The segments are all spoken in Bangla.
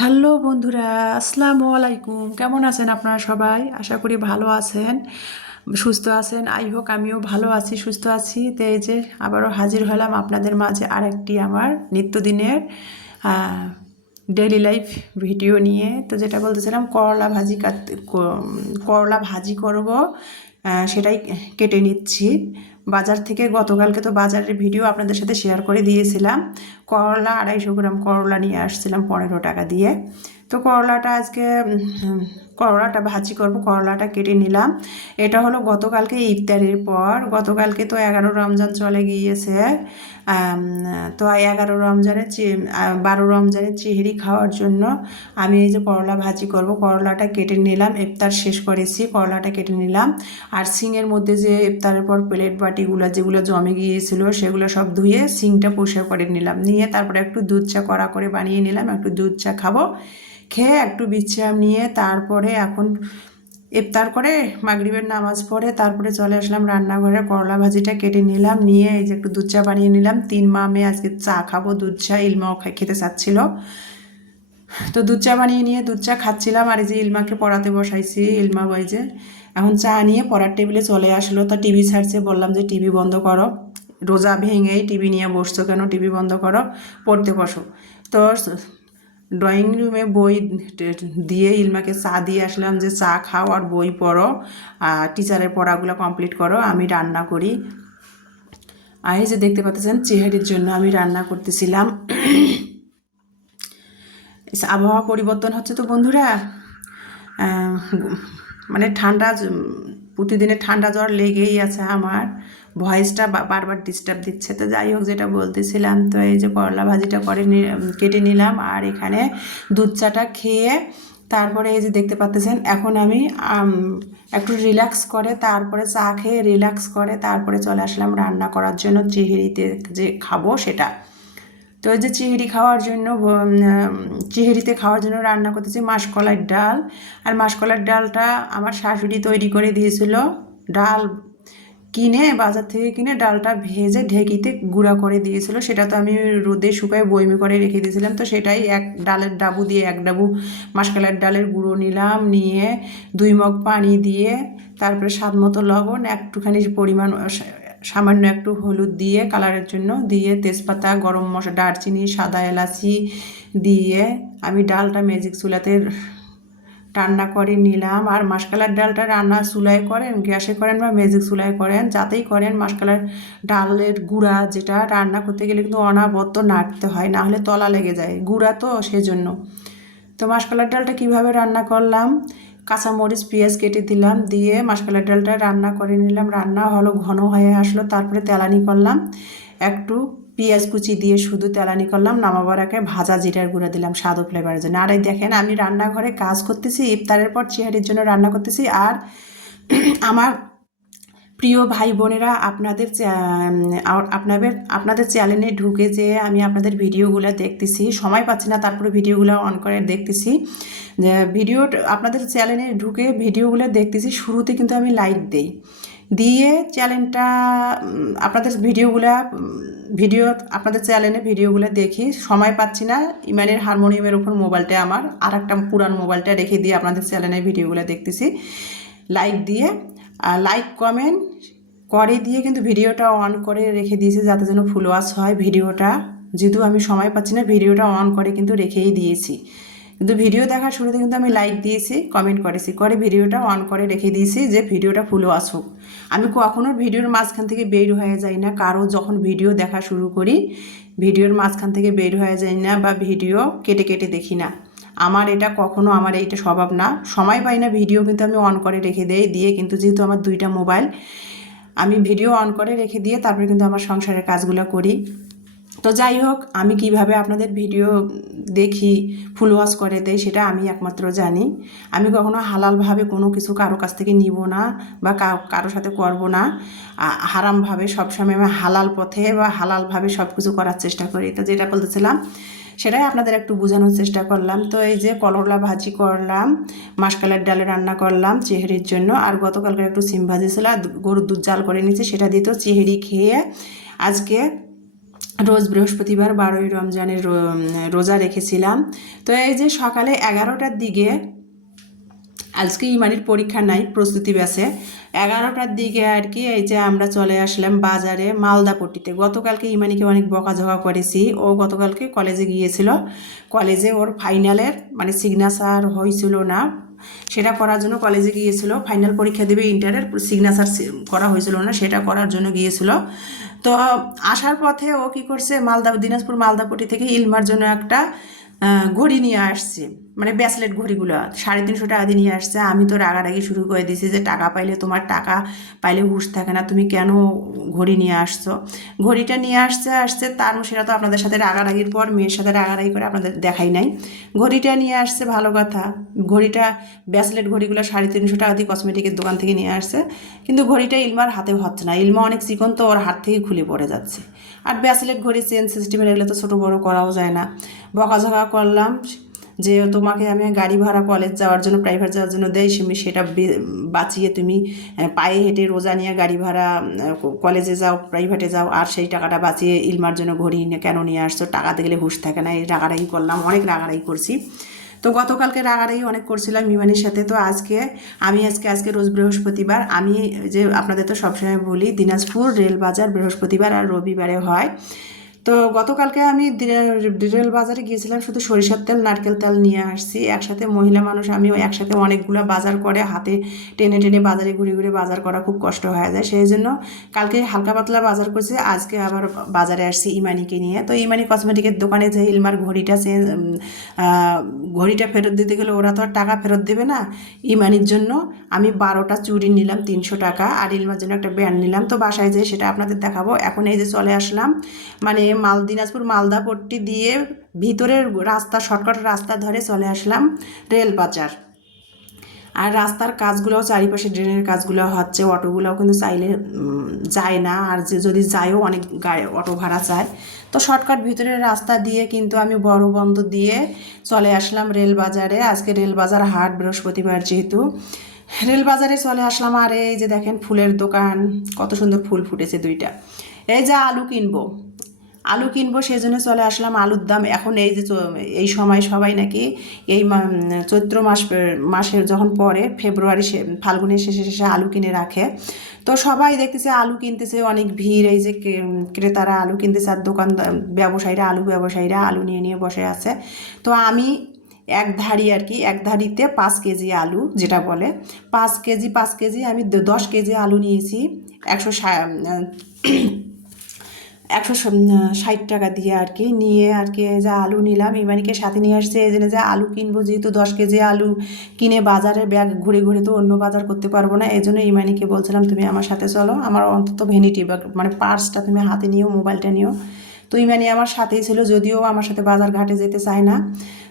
হ্যালো বন্ধুরা, আসসালামু আলাইকুম। কেমন আছেন আপনারা সবাই? আশা করি ভালো আছেন, সুস্থ আছেন। আই হোক আমিও ভালো আছি, সুস্থ আছি। তো এই যে আবারও হাজির হলাম আপনাদের মাঝে আরেকটি আমার নিত্যদিনের ডেইলি লাইফ ভিডিও নিয়ে। তো যেটা বলতেছিলাম, করলা ভাজি করব, সেটাই কেটে নিচ্ছি বাজার থেকে। গতকালকে তো বাজারের ভিডিও আপনাদের সাথে শেয়ার করে দিয়েছিলাম। করলা 250 গ্রাম করলা নিয়ে আসছিলাম 15 টাকা দিয়ে। তো করলাটা আজকে করলাটা ভাজি করব। করলাটা কেটে নিলাম। এটা হলো গতকালকে ইফতারের পর। গতকালকে তো 11 রমজান চলে গিয়েছে। তো 11 রমজানের 12 রমজানের চিহরি খাওয়ার জন্য আমি এই যে করলা ভাজি করব। করলাটা কেটে নিলাম, ইফতার শেষ করেছি, করলাটা কেটে নিলাম। আর সিংয়ের মধ্যে যে ইফতারের পর প্লেট বাটিগুলো যেগুলো জমে গিয়েছিল সেগুলো সব ধুয়ে সিংটা পরিষ্কার করে নিলাম। নিয়ে তারপরে একটু দুধ চা কড়া করে বানিয়ে নিলাম। একটু দুধ চা খাবো, খেয়ে একটু বিশ্রাম নিয়ে তারপরে এখন ইফতার করে মাগরিবের নামাজ পড়ে তারপরে চলে আসলাম রান্নাঘরে। করলা ভাজিটা কেটে নিলাম, নিয়ে এই যে একটু দুধ চা বানিয়ে নিলাম। 3 মা মেয়ে আজকে চা খাবো, দুধ চা। ইলমাও খেতে চাচ্ছিল, তো দুধ চা বানিয়ে নিয়ে দুধ চা খাচ্ছিলাম। আর এই যে ইলমাকে পড়াতে বসাইছি। ইলমা ওই যে এখন চা নিয়ে পড়ার টেবিলে চলে আসলো। তা টিভি ছাড়ছে, বললাম যে টিভি বন্ধ করো, রোজা ভেঙেই টিভি নিয়ে বসছো কেন, টিভি বন্ধ করো, পড়তে বসো। তো ড্রয়িং রুমে বই দিয়ে ইলমাকে চা দিয়ে আসলাম যে চা খাও আর বই পড়ো, টিচারের পড়াগুলো কমপ্লিট করো, আমি রান্না করি। আর এই যে দেখতে পাচ্ছেন চেহারির জন্য আমি রান্না করতেছিলাম। আবহাওয়া পরিবর্তন হচ্ছে তো বন্ধুরা, আহ, মানে প্রতিদিনের ঠান্ডা জ্বর লেগেই আছে আমার। ভয়েসটা বারবার ডিস্টার্ব দিচ্ছে। তো যাই হোক, যেটা বলতেছিলাম, তো এই যে করলা ভাজিটা কেটে নিলাম। আর এখানে দুধ চাটা খেয়ে তারপরে এই যে দেখতে পাচ্ছেন এখন আমি একটু রিল্যাক্স করে তারপরে চা খেয়ে রিল্যাক্স করে তারপরে চলে আসলাম রান্না করার জন্য চিংড়িতে যে খাবো সেটা। তো এই যে চিংড়িতে খাওয়ার জন্য রান্না করতেছি মাসকলাইর ডাল। আর মাসকলাইর ডালটা আমার শাশুড়ি তৈরি করে দিয়েছিল। ডাল বাজার থেকে কিনে ডালটা ভেজে ঢেঁকিতে গুঁড়া করে দিয়েছিল। সেটা তো আমি রোদে শুকায় বয়মি করে রেখে দিয়েছিলাম। তো সেটাই এক ডালের ডাবু দিয়ে 1 ডাবু মাসকলাইয়ের ডালের গুঁড়ো নিলাম, নিয়ে 2 মগ পানি দিয়ে তারপরে স্বাদ মতো লবণ, একটুখানি পরিমাণ সামান্য একটু হলুদ দিয়ে কালারের জন্য দিয়ে, তেজপাতা, গরম মশলা, দারচিনি, সাদা এলাচি দিয়ে আমি ডালটা ম্যাজিক চুলাতে রান্না করে নিলাম। আর মাসকলাইর ডালটা রান্না চুলায় করেন, গ্যাসে করেন বা ম্যাজিক চুলায় করেন, যাতেই করেন, মাসকলাইয়ের ডালের গুঁড়া যেটা রান্না করতে গেলে কিন্তু অনাবত্ত নাড়তে হয়, না হলে তলা লেগে যায়, গুঁড়া তো সেজন্য। তো মাসকলাইয়ের ডালটা কিভাবে রান্না করলাম, কাঁচামরিচ পেঁয়াজ কেটে দিলাম, দিয়ে মাসকলাইয়ের ডালটা রান্না করে নিলাম। রান্না হলো, ঘন হয়ে আসলো, তারপরে তেলানি করলাম, একটু পেঁয়াজ কুচি দিয়ে শুধু তেলানি করলাম। নামাবার আগে ভাজা জিরার গুঁড়া দিলাম স্বাদ ও ফ্লেভারের জন্য। আর এই দেখেন আমি রান্নাঘরে কাজ করতেছি, ইফতারের পর চেহারির জন্য রান্না করতেছি। আর আমার প্রিয় ভাই বোনেরা, আপনাদের চ্যানেলে ঢুকে যে আমি আপনাদের ভিডিওগুলো দেখতেছি, সময় পাচ্ছি না, তারপরে ভিডিওগুলো অন করে দেখতেছি। আপনাদের চ্যানেলে ঢুকে ভিডিওগুলো দেখতেছি। শুরুতে কিন্তু আমি লাইক দেই, দিয়ে চ্যানেলটা আপনাদের চ্যানেলে ভিডিওগুলো দেখি। সময় পাচ্ছি না, ইমানের হারমোনিয়ামের উপর মোবাইলটা আমার আর একটা পুরানো মোবাইলটা রেখে দিয়ে আপনাদের চ্যানেলে ভিডিওগুলো দেখতেছি। লাইক দিয়ে লাইক কমেন্ট করে দিয়ে কিন্তু ভিডিওটা অন করে রেখে দিয়েছি, যাতে যেন ফুল ওয়াচ হয় ভিডিওটা। যেহেতু আমি সময় পাচ্ছি না, ভিডিওটা অন করে কিন্তু রেখেই দিয়েছি। কিন্তু ভিডিও দেখার শুরুতে কিন্তু আমি লাইক দিয়েছি, কমেন্ট করেছি, করে ভিডিওটা অন করে রেখে দিয়েছি যে ভিডিওটা ফুল ওয়াচ হোক। আমি কখনো ভিডিওর মাঝখান থেকে বের হয়ে যাই না। কারো যখন ভিডিও দেখা শুরু করি, ভিডিওর মাঝখান থেকে বের হয়ে যাই না, বা ভিডিও কেটে কেটে দেখি না। আমার এইটা স্বভাব না। সময় পাই না, ভিডিও কিন্তু আমি অন করে রেখে দেই। দিয়ে কিন্তু যেহেতু আমার 2টা মোবাইল, আমি ভিডিও অন করে রেখে দিয়ে তারপরে কিন্তু আমার সংসারের কাজগুলো করি। তো যাই হোক, আমি কিভাবে আপনাদের ভিডিও দেখি, ফুল ওয়াচ করে দেয়, সেটা আমি একমাত্র জানি। আমি কখনো হালালভাবে কোনো কিছু কারো কাছ থেকে নিব না, বা কারোর সাথে করব না। হারামভাবে সবসময় আমি হালাল পথে বা হালালভাবে সব কিছু করার চেষ্টা করি। তো যেটা বলতেছিলাম সেটাই আপনাদের একটু বোঝানোর চেষ্টা করলাম। তো এই যে করলা ভাজি করলাম, মাসকলাইয়ের ডালে রান্না করলাম চেহারির জন্য। আর গতকালকে একটু সিম ভাজি ছিল, আর গরুর দুধ জাল করে নিয়েছি, সেটা দিয়ে তো চেহারি খেয়ে আজকে রোজ বৃহস্পতিবার 12ই রমজানের রোজা রেখেছিলাম। তো এই যে সকালে 11টার দিকে, আজকে ইমানির পরীক্ষা নাই, প্রস্তুতি ব্যাচে, 11টার দিকে আর কি এই যে আমরা চলে আসলাম বাজারে মালদাপট্টিতে। গতকালকে ইমানিকে অনেক বকাঝকা করেছি, ও গতকালকে কলেজে গিয়েছিল, কলেজে ওর ফাইনালের মানে সিগনেচার হয়েছিল না, সেটা করার জন্য কলেজে গিয়েছিল। ফাইনাল পরীক্ষা দেবে ইন্টারের, সিগনেচার করা হয়েছিল না, সেটা করার জন্য গিয়েছিল। তো আসার পথে ও কী করছে, দিনাজপুর মালদাপট্টি থেকে ইলমার জন্য একটা ঘড়ি নিয়ে আসছে, মানে ব্যাসলেট ঘড়িগুলো 350 টাকা দিয়ে নিয়ে আসছে। আমি তো রাগারাগি শুরু করে দিয়েছি যে টাকা পাইলে, তোমার টাকা পাইলে হুঁশ থাকে না, তুমি কেন ঘড়ি নিয়ে আসছো। ঘড়িটা নিয়ে আসছে তার সেটা তো আপনাদের সাথে রাগারাগির পর মেয়ের সাথে রাগারাগি করে আপনাদের দেখাই নাই। ঘড়িটা নিয়ে আসছে ভালো কথা, ঘড়িটা ব্যাসলেট ঘড়িগুলো 350 টাকা দিয়ে কসমেটিকের দোকান থেকে নিয়ে আসছে, কিন্তু ঘড়িটা ইলমার হাতে হচ্ছে না। ইলমা অনেক চিকন, তো ওর হাত থেকে খুলে পড়ে যাচ্ছে। আর ব্যাসলেট ঘড়ি চেন সিস্টেমের এগুলো তো ছোটো বড়ো করাও যায় না। বকাঝকা করলাম যে তোমাকে আমি গাড়ি ভাড়া কলেজ যাওয়ার জন্য, প্রাইভেট যাওয়ার জন্য দেই, সেটা বাঁচিয়ে তুমি পায়ে হেঁটে রোজা নিয়ে গাড়ি ভাড়া কলেজে যাও, প্রাইভেটে যাও, আর সেই টাকাটা বাঁচিয়ে ইলমার জন্য ঘড়ি কেন নিয়ে আসছো, টাকা দিলে হুঁশ থাকে না। এই রাগারাগি করলাম, অনেক রাগারাগি করছি। তো গতকালকে রাগারাগি অনেক করছিলাম ইমানির সাথে। তো আজকে রোজ বৃহস্পতিবার, আমি যে আপনাদের তো সবসময় বলি দিনাজপুর রেল বাজার বৃহস্পতিবার আর রবিবারে হয়। তো গতকালকে আমি রেল বাজারে গিয়েছিলাম, শুধু সরিষার তেল নারকেল তেল নিয়ে আসছি। একসাথে মহিলা মানুষ, আমিও একসাথে অনেকগুলো বাজার করে হাতে টেনে টেনে বাজারে ঘুরে ঘুরে বাজার করা খুব কষ্ট হয়ে যায়, সেই জন্য কালকে হালকা পাতলা বাজার করছি, আজকে আবার বাজারে আসছি ইমানিকে নিয়ে। তো ইমানি কসমেটিকের দোকানে যে ইলমার ঘড়িটা ফেরত দিতে গেলে ওরা তো আর টাকা ফেরত দেবে না। ইমানির জন্য আমি 12টা চুড়ি নিলাম 300 টাকা, আর ইলমার জন্য একটা ব্যান্ড নিলাম। তো বাসায় যেয়ে সেটা আপনাদের দেখাবো। এখন এই যে চলে আসলাম, মানে দিনাজপুর মালদাপট্টি দিয়ে ভিতরের রাস্তা, শর্টকাট রাস্তা ধরে চলে আসলাম রেল বাজার। আর রাস্তার কাজগুলোও, চারিপাশে ড্রেনের কাজগুলো হচ্ছে, অটোগুলোও কিন্তু চাইলে যায় না, আর যে যদি যায়ও অনেক অটো ভাড়া চায়। তো শর্টকাট ভিতরের রাস্তা দিয়ে কিন্তু আমি বড় বন্ধ দিয়ে চলে আসলাম রেল বাজারে। আজকে রেল বাজার হাট, বৃহস্পতিবার যেহেতু রেল বাজারে চলে আসলাম। আর এই যে দেখেন ফুলের দোকান, কত সুন্দর ফুল ফুটেছে দুইটা। এই যে আলু কিনবো সেজন্য চলে আসলাম। আলুর দাম এখন এই যে এই সময় সবাই নাকি এই চৈত্র মাসের যখন পরে ফেব্রুয়ারি ফাল্গুনের শেষে আলু কিনে রাখে। তো সবাই দেখতেছে আলু কিনতেছে, অনেক ভিড়, এই যে ক্রেতারা আলু কিনতেছে, আর ব্যবসায়ীরা আলু নিয়ে নিয়ে বসে আছে। তো আমি এক ধাড়িতে 5 কেজি আলু, যেটা বলে 5 কেজি আমি 10 কেজি আলু নিয়েছি 160 টাকা দিয়ে আর কি নিয়ে আর কি যে আলু নিলাম। ইমানিকে সাথে নিয়ে আসছে এই জন্য যে আলু কিনবো, যেহেতু 10 কেজি আলু কিনে বাজারে ব্যাগ ঘুরে ঘুরে তো অন্য বাজার করতে পারবো না। এই জন্য ইমানিকে বলছিলাম তুমি আমার সাথে চলো, আমার অন্তত ভ্যানিটি ব্যাগ মানে পার্সটা তুমি হাতে নিও, মোবাইলটা নিও। তো ইমানি আমার সাথেই ছিল, যদিও আমার সাথে বাজার ঘাটে যেতে চায় না।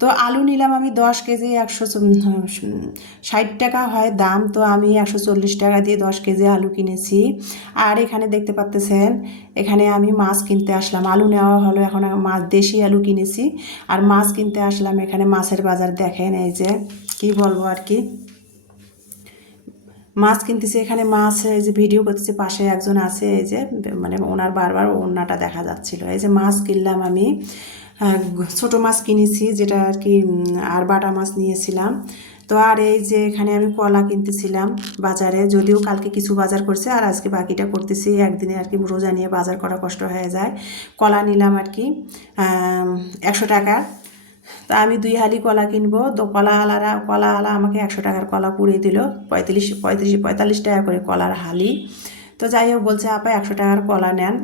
তো আলু নিলাম আমি 10 কেজি, 160 টাকা হয় দাম। তো আমি 140 টাকা দিয়ে 10 কেজি আলু কিনেছি। আর এখানে দেখতে পাচ্তেছেন, এখানে আমি মাছ কিনতে আসলাম। আলু নেওয়া হলো, এখন মাছ দেশি আলু কিনেছি আর মাছ কিনতে আসলাম। এখানে মাছের বাজার দেখেন, এই যে কি বলবো আর কি, মাছ কিনতেছি। এখানে মাছ, এই যে ভিডিও করতেছে, পাশে একজন আছে, এই যে মানে ওনার বারবার ওনাটা দেখা যাচ্ছিল। এই যে মাছ কিনলাম আমি, ছোট মাছ কিনেছি যেটা আর কি, আর বাটা মাছ নিয়েছিলাম। তো আর এই যে এখানে আমি কলা কিনতেছিলাম বাজারে, যদিও কালকে কিছু বাজার করছে আর আজকে বাকিটা করতেছি। একদিনে আর কি রোজা নিয়ে বাজার করা কষ্ট হয়ে যায়। কলা নিলাম আর কি 100 টাকার। তা আমি 2 হালি কলা কিনবো। তো কলাওয়ালা আমাকে 100 টাকার কলা পুড়িয়ে দিল, 45 টাকা করে কলার হালি। তো যাই হোক, বলছে আপা 100 টাকার কলা নেন,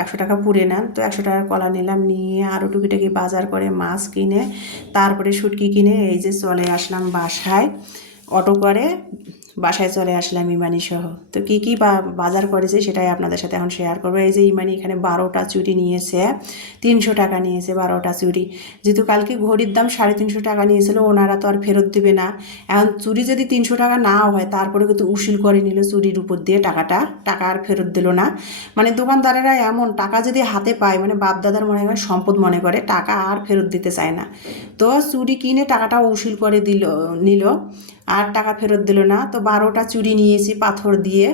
100 টাকা পুড়ে নেন। তো 100 টাকার কলা নিলাম, নিয়ে আরও টুকিটাকি বাজার করে মাছ কিনে, তারপরে শুটকি কিনে এই যে চলে আসলাম বাসায়। অটো করে বাসায় চলে আসলাম ইমানি সহ। তো কী কী বাজার করেছে সেটাই আপনাদের সাথে এখন শেয়ার করবো। এই যে ইমানি এখানে 12টা চুড়ি নিয়েছে, 300 টাকা নিয়েছে 12টা চুড়ি। যেহেতু কালকে ঘড়ির দাম 350 টাকা নিয়েছিল, ওনারা তো আর ফেরত দেবে না। এখন চুড়ি যদি 300 টাকা নাও হয়, তারপরে কিন্তু উসিল করে নিল চুড়ির উপর দিয়ে টাকা আর ফেরত দিল না। মানে দোকানদারেরা এমন, টাকা যদি হাতে পায়, মানে বাপদাদার মনে করে সম্পদ মনে করে, টাকা আর ফেরত দিতে চায় না। তো চুড়ি কিনে টাকাটা উসিল করে নিল, আর টাকা ফেরত দিল না। তো 12টা চুড়ি নিয়েছি পাথর দিয়ে,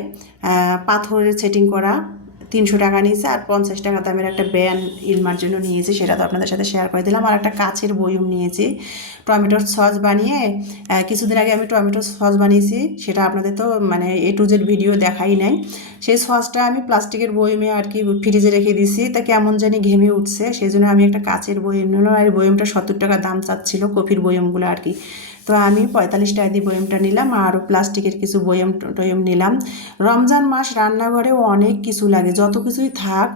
পাথরের সেটিং করা 300 টাকা নিয়েছে, আর 50 টাকা দামের একটা ব্যান ইলমার জন্য নিয়েছি, সেটা তো আপনাদের সাথে শেয়ার করে দিলাম। আর একটা কাচের বয়ম নিয়েছি টমেটোর সস বানিয়ে। কিছুদিন আগে আমি টমেটোর সস বানিয়েছি, সেটা আপনাদের তো মানে A to Z ভিডিও দেখাই নাই। সেই সসটা আমি প্লাস্টিকের বয়মে আর কি ফ্রিজে রেখে দিয়েছি, তা কেমন জানি ঘেমে উঠছে, সেই জন্য আমি একটা কাচের বয়ম নিলাম। আর এই বয়মটা 70 টাকা দাম চাচ্ছিল, কফির বয়মগুলো আর কি। তো আমি 45 টাকা দিয়ে বয়মটা নিলাম, আর প্লাস্টিকের কিছু বয়ম টয়ম নিলাম। রমজান মাস রান্নাঘরেও অনেক কিছু লাগে, যত কিছুই থাক,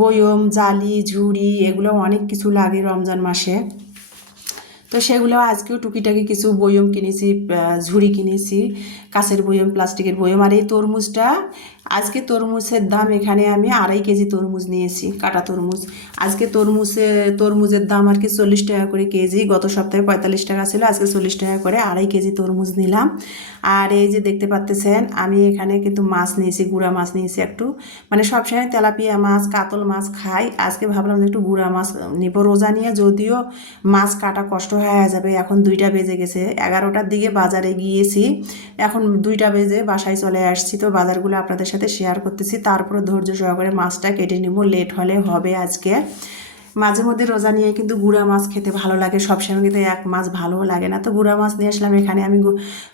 বয়ম, জালি, ঝুড়ি, এগুলো অনেক কিছু লাগে রমজান মাসে। তো সেগুলো আজকেও টুকিটাকি কিছু বয়ম কিনেছি, ঝুড়ি কিনেছি, কাঁচের বয়ম, প্লাস্টিকের বয়ম। আর এই তরমুজটা, আজকে তরমুজের দাম এখানে আমি 2.5 কেজি তরমুজ নিয়েছি, কাটা তরমুজ। আজকে তরমুজের দাম আর কি 40 টাকা করে কেজি। গত সপ্তাহে 45 টাকা ছিল, আজকে 40 টাকা করে 2.5 কেজি তরমুজ নিলাম। আর এই যে দেখতে পাচ্ছেন, আমি এখানে কিন্তু মাছ নিয়েছি, গুঁড়া মাছ নিয়েছি একটু। মানে সবসময় তেলাপিয়া মাছ, কাতল মাছ খাই, আজকে ভাবলাম যে একটু গুঁড়া মাছ নিব। রোজা নিয়ে যদিও মাছ কাটা কষ্ট হয়ে যাবে, এখন 2টা বেজে গেছে, 11টার দিকে বাজারে গিয়েছি, এখন 2টা বেজে বাসায় চলে আসছি। তো বাজারগুলো আপনাদের সাথে শেয়ার করতেছি, তারপরে ধৈর্য সহকারে মাছটা কেটে নিব, লেট হলে হবে আজকে। মাঝে মধ্যে রোজা নিয়ে কিন্তু গুঁড়া মাছ খেতে ভালো লাগে, সবসময় কিন্তু এক মাছ ভালোও লাগে না। তো গুঁড়া মাছ নিয়ে আসলাম এখানে আমি।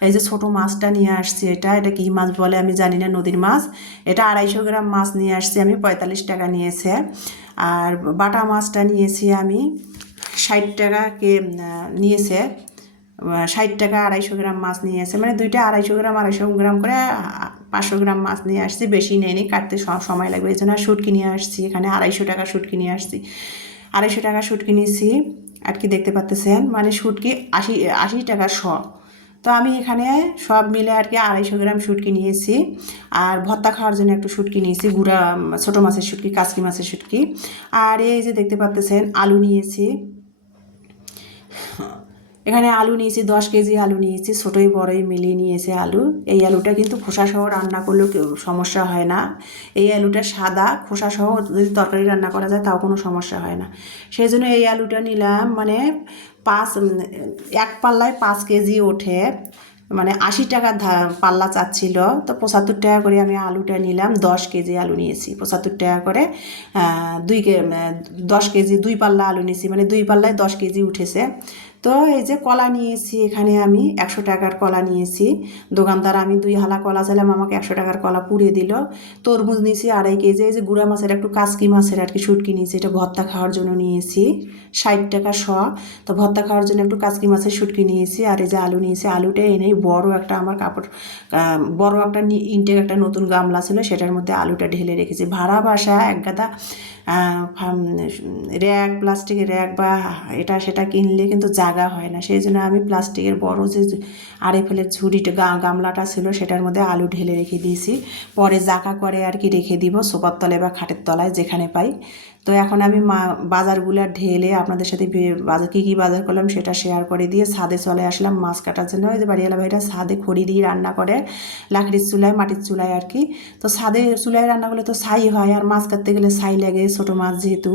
এই যে ছোটো মাছটা নিয়ে আসছি, এটা কী মাছ বলে আমি জানি না, নদীর মাছ। এটা 250 গ্রাম মাছ নিয়ে আসছি আমি, 45 টাকা নিয়েছে। আর বাটা মাছটা নিয়েছি আমি 60 টাকা নিয়েছে, 60 টাকা 250 গ্রাম মাছ নিয়েছে, মানে দুইটা 250 গ্রাম করে 500 গ্রাম মাছ নিয়ে আসছি, বেশি নেয়নি, কাটতে সময় লাগবে, এই জন্য শুটকি নিয়ে আসছি এখানে। 250 টাকা শুটকি নিয়ে আসছি, 250 টাকা শুটকি নিয়েছি আর কি, দেখতে পাচ্ছেন, মানে শুটকি 80 টাকা শ। তো আমি এখানে সব মিলে আর কি 250 গ্রাম শুটকি নিয়েছি। আর ভর্তা খাওয়ার জন্য একটু শুটকি নিয়েছি, গুঁড়া ছোটো মাছের শুটকি, কাচকি মাছের শুটকি। আর এই যে দেখতে পাচ্ছেন, আলু নিয়েছি এখানে, আলু নিয়েছি 10 কেজি আলু নিয়েছি, ছোটোই বড়োই মিলিয়ে নিয়েছে আলু। এই আলুটা কিন্তু খোসাসহ রান্না করলেও সমস্যা হয় না। এই আলুটা সাদা, খোসাসহ যদি তরকারি রান্না করা যায় তাও কোনো সমস্যা হয় না, সেই জন্য এই আলুটা নিলাম। মানে এক পাল্লায় 5 কেজি ওঠে, মানে 80 টাকা পাল্লা চাচ্ছিল, তো 75 টাকা করে আমি আলুটা নিলাম। 10 কেজি আলু নিয়েছি, 75 টাকা করে। 10 কেজি 2 পাল্লা আলু নিয়েছি, মানে 2 পাল্লায় 10 কেজি উঠেছে। তো এই যে কলা নিয়েছি এখানে আমি 100 টাকার কলা নিয়েছি, দোকানদার, আমি 2 হালা কলা চাইলাম, আমাকে 100 টাকার কলা পুড়িয়ে দিল। তরমুজ নিয়েছি 2.5 কেজি। এই যে গুঁড়া মাছের একটু কাচকি মাছের আর কি শুটকি নিয়েছি, এটা ভর্তা খাওয়ার জন্য নিয়েছি, 60 টাকা শ। তো ভর্তা খাওয়ার জন্য একটু কাচকি মাছের শুটকি নিয়েছি। আর এই যে আলু নিয়েছি, আলুটা এনেই বড় একটা আমার বড় একটা ইনটেক একটা নতুন গামলা ছিল, সেটার মধ্যে আলুটা ঢেলে রেখেছি। ভাড়া বাসা এক গাদা র্যাক, প্লাস্টিকের র্যাক বা এটা সেটা কিনলে কিন্তু জায়গা হয় না, সেই জন্য আমি প্লাস্টিকের বড় যে আড়ে ঝুড়িটা গামলাটা ছিল, সেটার মধ্যে আলু ঢেলে রেখে দিয়েছি। পরে জাকা করে আর কি রেখে দিব সোফার তলায় বা খাটের তলায়, যেখানে পাই। তো এখন আমি বাজারগুলো ঢেলে আপনাদের সাথে বাজার কী বাজার করলাম সেটা শেয়ার করে দিয়ে ছাদে চলে আসলাম মাছ কাটার জন্য। ওই যে বাড়িওয়ালা ভাইরা ছাদে খড়ি দিয়ে রান্না করে, লাকড়ির চুলায়, মাটির চুলায় আর কি। তো ছাদে চুলায় রান্না করলে তো ছাই হয়, আর মাছ কাটতে গেলে ছাই লাগে, ছোটো মাছ যেহেতু।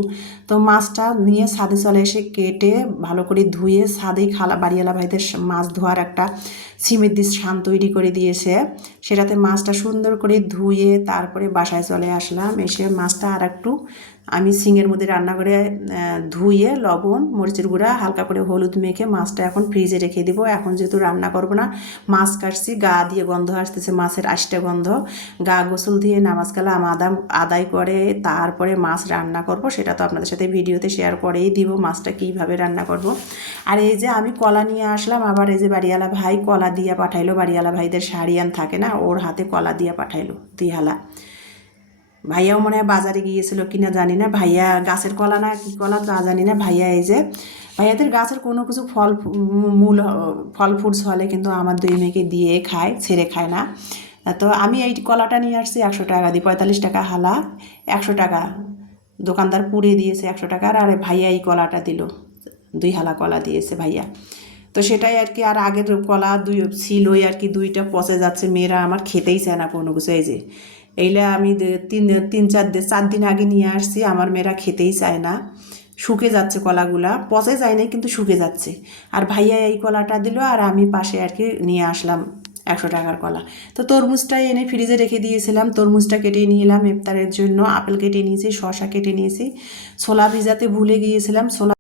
তো মাছটা নিয়ে ছাদে চলে এসে কেটে ভালো করে ধুয়ে, ছাদেই বাড়িওয়ালা ভাইদের মাছ ধোয়ার একটা সিমেন্ট দিয়ে শান তৈরি করে দিয়েছে, সেটাতে মাছটা সুন্দর করে ধুয়ে তারপরে বাসায় চলে আসলাম। এসে মাছটা আর একটু আমি সিঙের মধ্যে রান্না করে ধুয়ে লবণ, মরিচের গুঁড়া, হালকা করে হলুদ মেখে মাছটা এখন ফ্রিজে রেখে দিব। এখন যেহেতু রান্না করবো না, মাছ কাটছি, গা দিয়ে গন্ধ আসতেছে, মাছের আষ্টে গন্ধ, গা গোসল দিয়ে নামাজ কালাম আদায় করে তারপরে মাছ রান্না করব, সেটা তো আপনাদের সাথে ভিডিওতে শেয়ার করেই দিব মাছটা কীভাবে রান্না করব। আর এই যে আমি কলা নিয়ে আসলাম, আবার এই যে বাড়িওয়ালা ভাই কলা দিয়ে পাঠাইলো, বাড়িওয়ালা ভাইদের শাড়িয়ান থাকে না, ওর হাতে কলা দিয়ে পাঠাইলো 2 হালা। ভাইয়াও মনে হয় বাজারে গিয়েছিল কিনা জানি না, ভাইয়া গাছের কলা না কি কলা তা জানি না। ভাইয়া এই যে ভাইয়াদের গাছের কোনো কিছু ফল ফ্রুটস হলে কিন্তু আমার 2 মেয়েকে দিয়ে খায়, ছেড়ে খায় না। তো আমি এই কলাটা নিয়ে আসছি 100 টাকা দিয়ে, 45 টাকা হালা, 100 টাকা দোকানদার পুড়িয়ে দিয়েছে 100 টাকার। আর ভাইয়া এই কলাটা দিল, 2 হালা কলা দিয়েছে ভাইয়া। তো সেটাই আর কি। আর আগের কলা ছিলই আর কি, 2টা পচে যাচ্ছে, মেয়েরা আমার খেতেই চায় না কোনো কিছু। এই যে এইটা আমি 4 দিন আগে নিয়ে আসছি, আমার মেয়েরা খেতেই চায় না, শুকে যাচ্ছে কলাগুলা, পচে যায় না কিন্তু শুকে যাচ্ছে। আর ভাইয়া এই কলাটা দিল, আর আমি পাশে আর কি নিয়ে আসলাম 100 টাকার কলা। তো তরমুজটা এনে ফ্রিজে রেখে দিয়েছিলাম, তরমুজটা কেটে নিলাম ইফতারের জন্য। আপেল কেটে নিয়েছি, শসা কেটে নিয়েছি। ছোলা ভিজাতে ভুলে গিয়েছিলাম, ছোলা